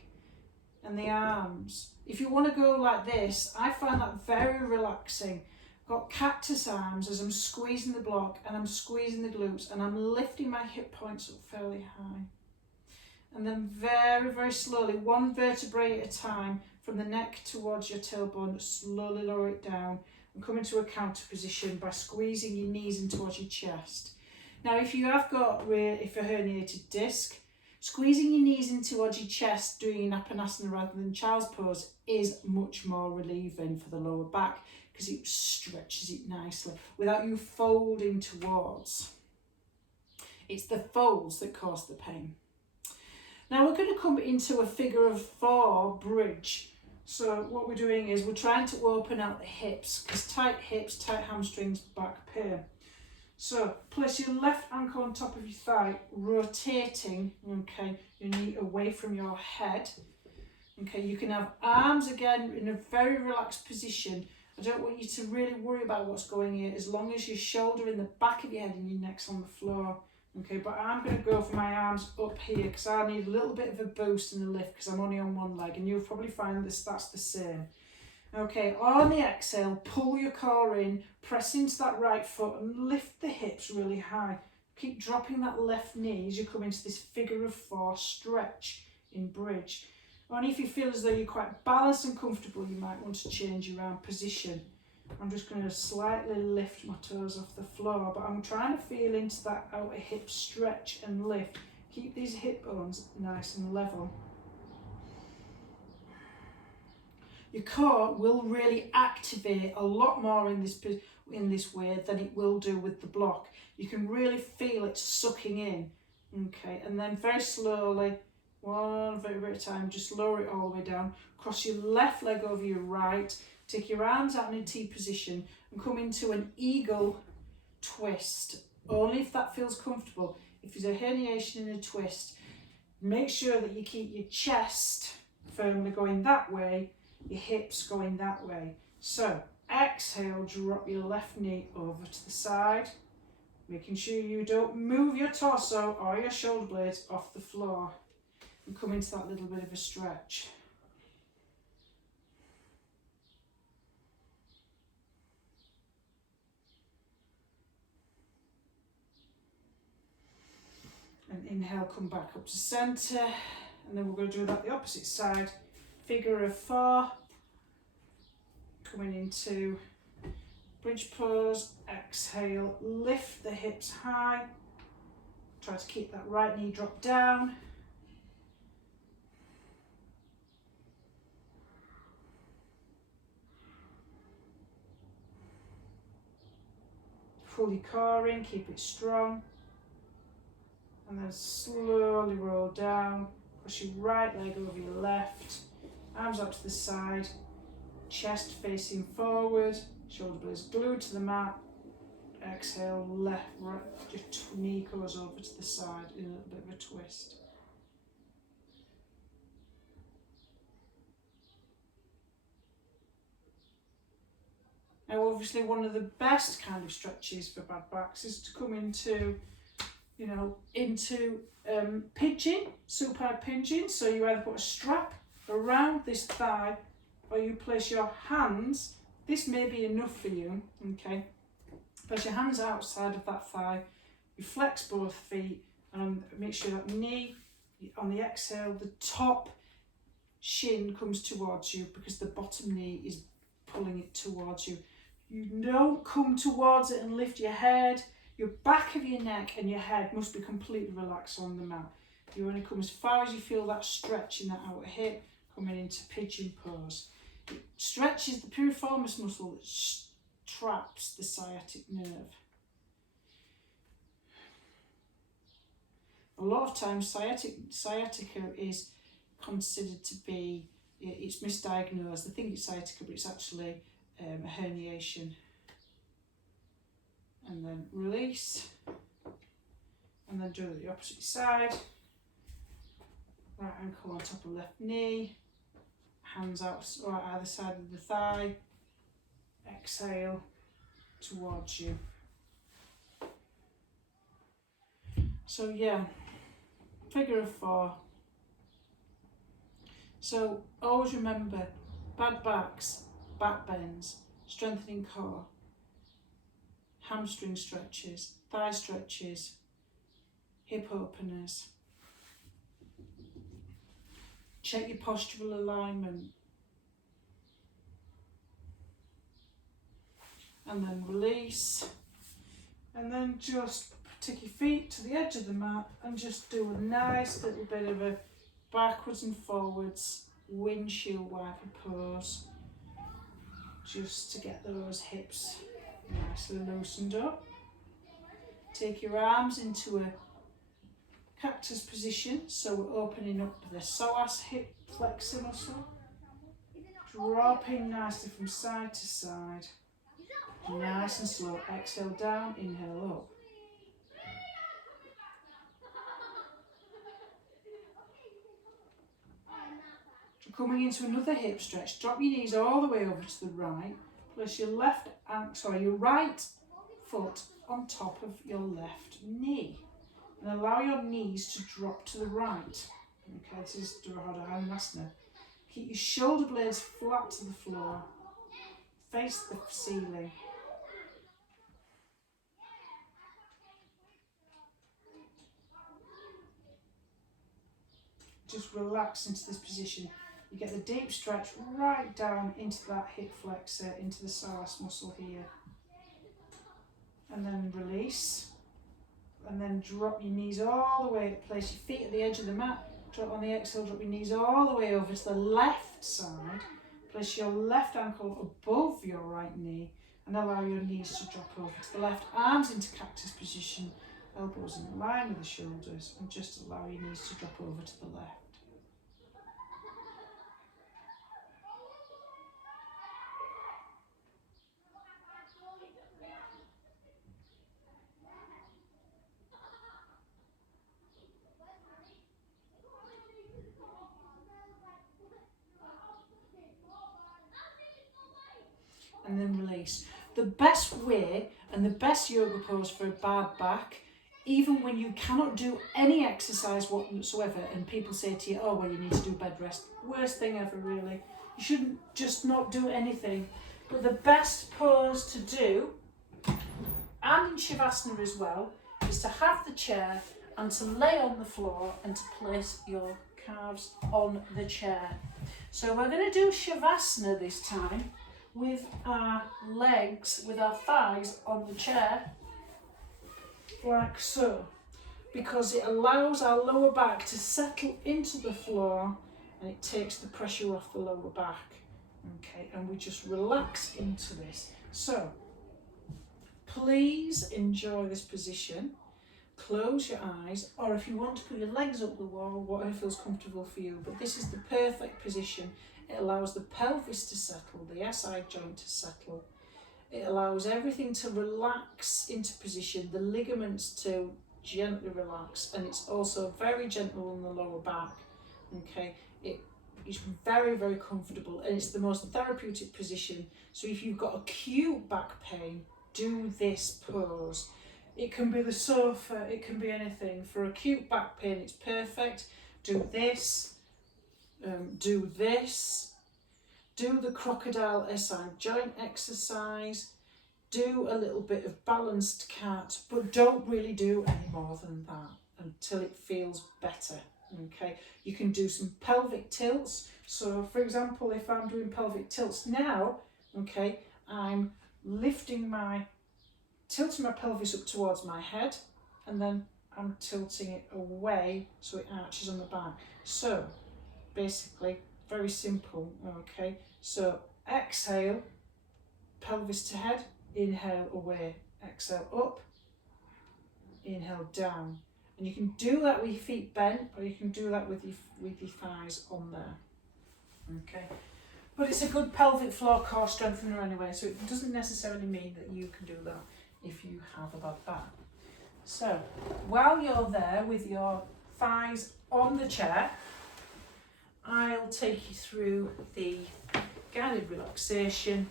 and the arms. If you want to go like this, I find that very relaxing. I've got cactus arms as I'm squeezing the block and I'm squeezing the glutes and I'm lifting my hip points up fairly high. And then very, very slowly, 1 vertebrae at a time, from the neck towards your tailbone, slowly lower it down. and come into a counter position by squeezing your knees in towards your chest. Now, if you have got a herniated disc, squeezing your knees in towards your chest doing an Apanasana rather than child's pose is much more relieving for the lower back because it stretches it nicely without you folding towards. It's the folds that cause the pain. Now we're going to come into a figure of 4 bridge. So what we're doing is we're trying to open out the hips because tight hips, tight hamstrings, back pain. So place your left ankle on top of your thigh, rotating, okay, your knee away from your head. Okay, you can have arms again in a very relaxed position. I don't want you to really worry about what's going here as long as your shoulder in the back of your head and your neck's on the floor. Okay, but I'm going to go for my arms up here because I need a little bit of a boost and a lift because I'm only on one leg, and you'll probably find that's the same. Okay, on the exhale, pull your core in, press into that right foot and lift the hips really high. Keep dropping that left knee as you come into this figure of 4 stretch in bridge. Only if you feel as though you're quite balanced and comfortable, you might want to change your arm position. I'm just going to slightly lift my toes off the floor, but I'm trying to feel into that outer hip stretch and lift. Keep these hip bones nice and level. Your core will really activate a lot more in this way than it will do with the block. You can really feel it sucking in. Okay, and then very slowly, one vertebra at a time, just lower it all the way down. Cross your left leg over your right. Take your arms out in a T position and come into an eagle twist. Only if that feels comfortable. If there's a herniation in a twist, make sure that you keep your chest firmly going that way, your hips going that way. So exhale, drop your left knee over to the side, making sure you don't move your torso or your shoulder blades off the floor, and come into that little bit of a stretch. And inhale, come back up to centre, and then we're going to do that the opposite side. Figure of 4, coming into bridge pose, exhale, lift the hips high, try to keep that right knee drop down. Pull your core in, keep it strong. And then slowly roll down, push your right leg over your left, arms out to the side, chest facing forward, shoulder blades glued to the mat. Exhale, left, right, just knee goes over to the side in a little bit of a twist. Now obviously one of the best kind of stretches for bad backs is to come into pigeon, supine pigeon. So you either put a strap around this thigh or you place your hands, this may be enough for you, okay? Place your hands outside of that thigh, you flex both feet and make sure that knee, on the exhale, the top shin comes towards you because the bottom knee is pulling it towards you. You don't come towards it and lift your head. Your back of your neck and your head must be completely relaxed on the mat. You only come as far as you feel that stretch in that outer hip, coming into pigeon pose. It stretches the piriformis muscle that traps the sciatic nerve. A lot of times sciatica is considered to be, it's misdiagnosed. They think it's sciatica, but it's actually a herniation. And then release, and then do it the opposite side. Right ankle on top of left knee, hands out or either side of the thigh. Exhale towards you. So yeah, figure of 4. So always remember, bad backs, back bends, strengthening core, hamstring stretches, thigh stretches, hip openers. Check your postural alignment. and then release, and then just take your feet to the edge of the mat and just do a nice little bit of a backwards and forwards windshield wiper pose, just to get those hips nicely loosened up. Take your arms into a cactus position, so we're opening up the psoas hip flexor muscle, dropping nicely from side to side, nice and slow. Exhale down, inhale up. Coming into another hip stretch, drop your knees all the way over to the right, place your your right foot on top of your left knee, and allow your knees to drop to the right. Okay, this is Durhada Hanumasana. Keep your shoulder blades flat to the floor, face the ceiling. Just relax into this position. You get the deep stretch right down into that hip flexor, into the psoas muscle here. And then release. And then drop your knees all the way, place your feet at the edge of the mat. Drop on the exhale, drop your knees all the way over to the left side. Place your left ankle above your right knee and allow your knees to drop over to the left. Arms into cactus position, elbows in line with the shoulders, and just allow your knees to drop over to the left. And then release. The best way and the best yoga pose for a bad back, even when you cannot do any exercise whatsoever, and people say to you, oh, well, you need to do bed rest. Worst thing ever, really. You shouldn't just not do anything. But the best pose to do, and in Shavasana as well, is to have the chair and to lay on the floor and to place your calves on the chair. So we're going to do Shavasana this time, with our legs, with our thighs on the chair, like so, because it allows our lower back to settle into the floor and it takes the pressure off the lower back. Okay, and we just relax into this. So, please enjoy this position. Close your eyes, or if you want to put your legs up the wall, whatever feels comfortable for you, but this is the perfect position. It allows the pelvis to settle, the SI joint to settle. It allows everything to relax into position, the ligaments to gently relax, and it's also very gentle on the lower back. Okay, it is very, very comfortable, and it's the most therapeutic position. So if you've got acute back pain, do this pose. It can be the sofa, it can be anything. For acute back pain, it's perfect. Do this. Do this, do the crocodile SI joint exercise, do a little bit of balanced cat, but don't really do any more than that until it feels better. Okay, you can do some pelvic tilts. So for example, if I'm doing pelvic tilts now, okay, I'm tilting my pelvis up towards my head, and then I'm tilting it away so it arches on the back. So basically, very simple, okay? So exhale, pelvis to head, inhale away, exhale up, inhale down. And you can do that with your feet bent, or you can do that with your thighs on there, okay? But it's a good pelvic floor core strengthener anyway, so it doesn't necessarily mean that you can do that if you have a bad back. So while you're there with your thighs on the chair, I'll take you through the guided relaxation.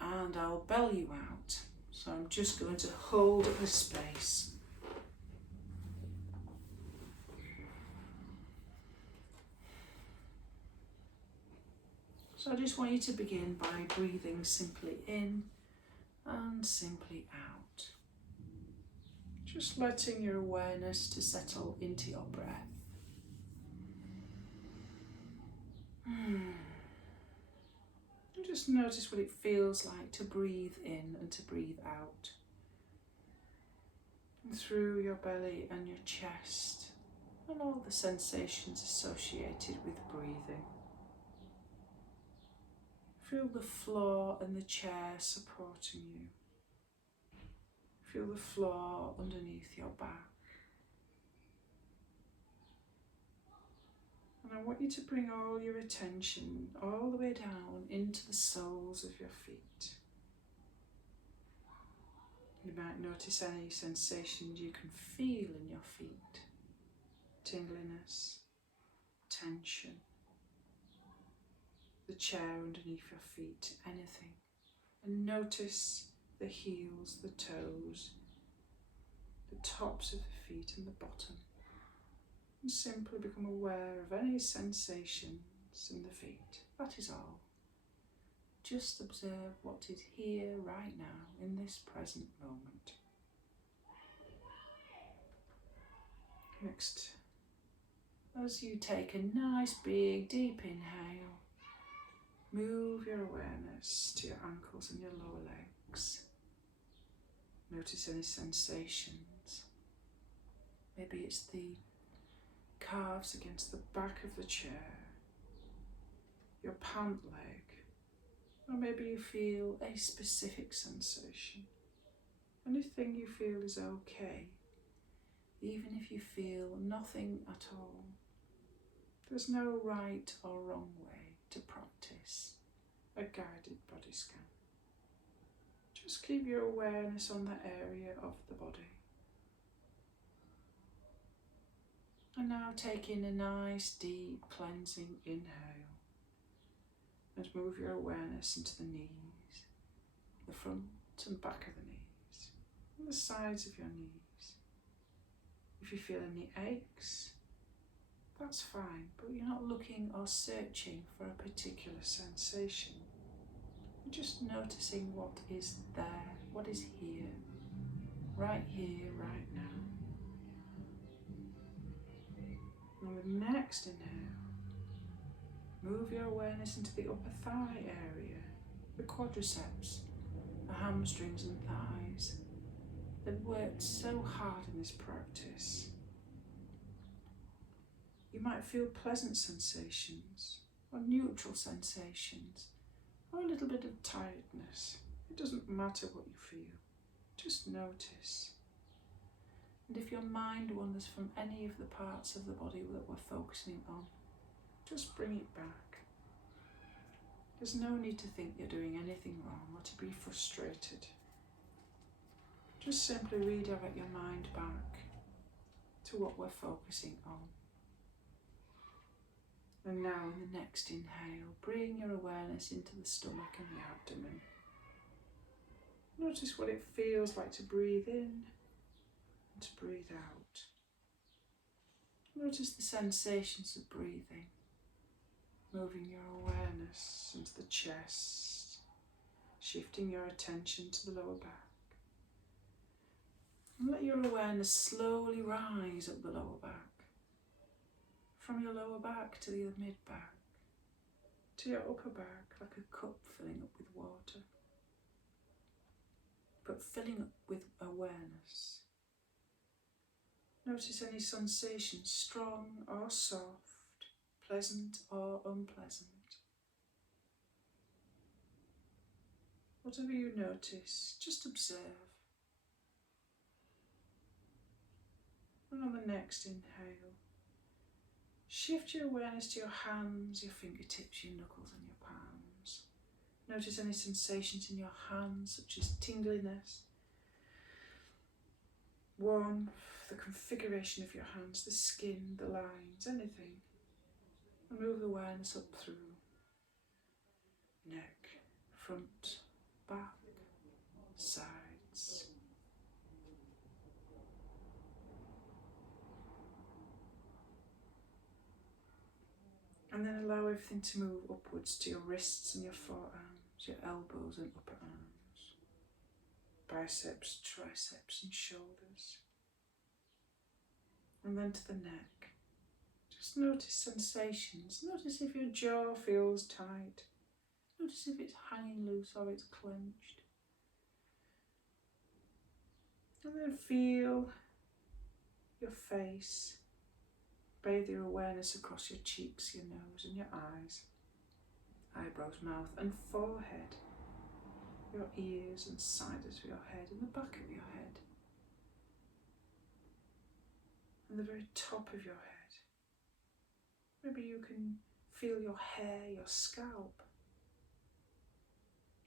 And I'll belly you out. So I'm just going to hold the space. So I just want you to begin by breathing simply in and simply out. Just letting your awareness to settle into your breath. And just notice what it feels like to breathe in and to breathe out. And through your belly and your chest, and all the sensations associated with breathing. Feel the floor and the chair supporting you. Feel the floor underneath your back. And I want you to bring all your attention all the way down into the soles of your feet. You might notice any sensations you can feel in your feet. Tingliness, tension, the chair underneath your feet, anything. And notice the heels, the toes, the tops of the feet and the bottom. And simply become aware of any sensations in the feet. That is all. Just observe what is here right now in this present moment. Next, as you take a nice big deep inhale, move your awareness to your ankles and your lower legs. Notice any sensations. Maybe it's the calves against the back of the chair, your pant leg, or maybe you feel a specific sensation. Anything you feel is okay, even if you feel nothing at all. There's no right or wrong way to practice a guided body scan. Just keep your awareness on that area of the body. And now take in a nice deep cleansing inhale and move your awareness into the knees, the front and back of the knees, and the sides of your knees. If you feel any aches, that's fine, but you're not looking or searching for a particular sensation. You're just noticing what is there, what is here, right now. And with the next inhale, move your awareness into the upper thigh area, the quadriceps, the hamstrings and thighs. They've worked so hard in this practice. You might feel pleasant sensations or neutral sensations or a little bit of tiredness. It doesn't matter what you feel, just notice. And if your mind wanders from any of the parts of the body that we're focusing on, just bring it back. There's no need to think you're doing anything wrong or to be frustrated. Just simply redirect your mind back to what we're focusing on. And now in the next inhale, bring your awareness into the stomach and the abdomen. Notice what it feels like to breathe in and to breathe out. Notice the sensations of breathing, moving your awareness into the chest, shifting your attention to the lower back. And let your awareness slowly rise up the lower back. From your lower back to the mid-back, to your upper back, like a cup filling up with water, but filling up with awareness. Notice any sensations, strong or soft, pleasant or unpleasant. Whatever you notice, just observe. And on the next inhale, shift your awareness to your hands, your fingertips, your knuckles and your palms. Notice any sensations in your hands, such as tingliness, warmth, the configuration of your hands, the skin, the lines, anything. And move the awareness up through neck, front, back, sides. And then allow everything to move upwards to your wrists and your forearms, your elbows and upper arms, biceps, triceps and shoulders. and then to the neck. Just notice sensations. Notice if your jaw feels tight. Notice if it's hanging loose or it's clenched. And then feel your face. Bathe your awareness across your cheeks, your nose and your eyes, eyebrows, mouth and forehead, your ears and sides of your head and the back of your head, and the very top of your head. Maybe you can feel your hair, your scalp.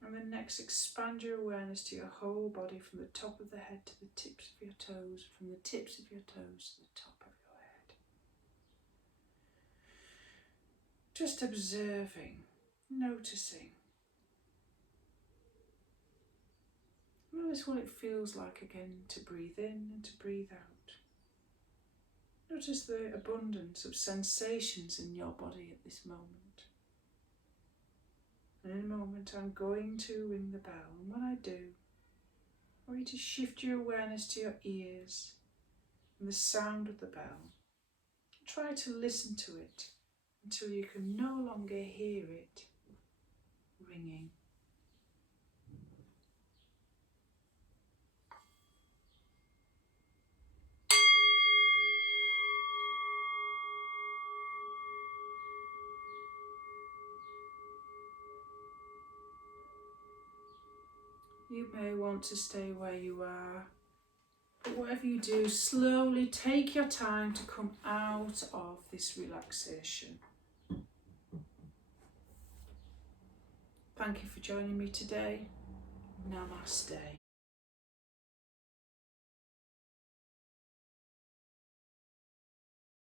And then next expand your awareness to your whole body from the top of the head to the tips of your toes, from the tips of your toes to the top of your head. Just observing, noticing. Notice what it feels like again to breathe in and to breathe out. Notice the abundance of sensations in your body at this moment. And in a moment I'm going to ring the bell, and when I do, I want you to shift your awareness to your ears and the sound of the bell. Try to listen to it until you can no longer hear it ringing. You may want to stay where you are, but whatever you do, slowly take your time to come out of this relaxation. Thank you for joining me today. Namaste.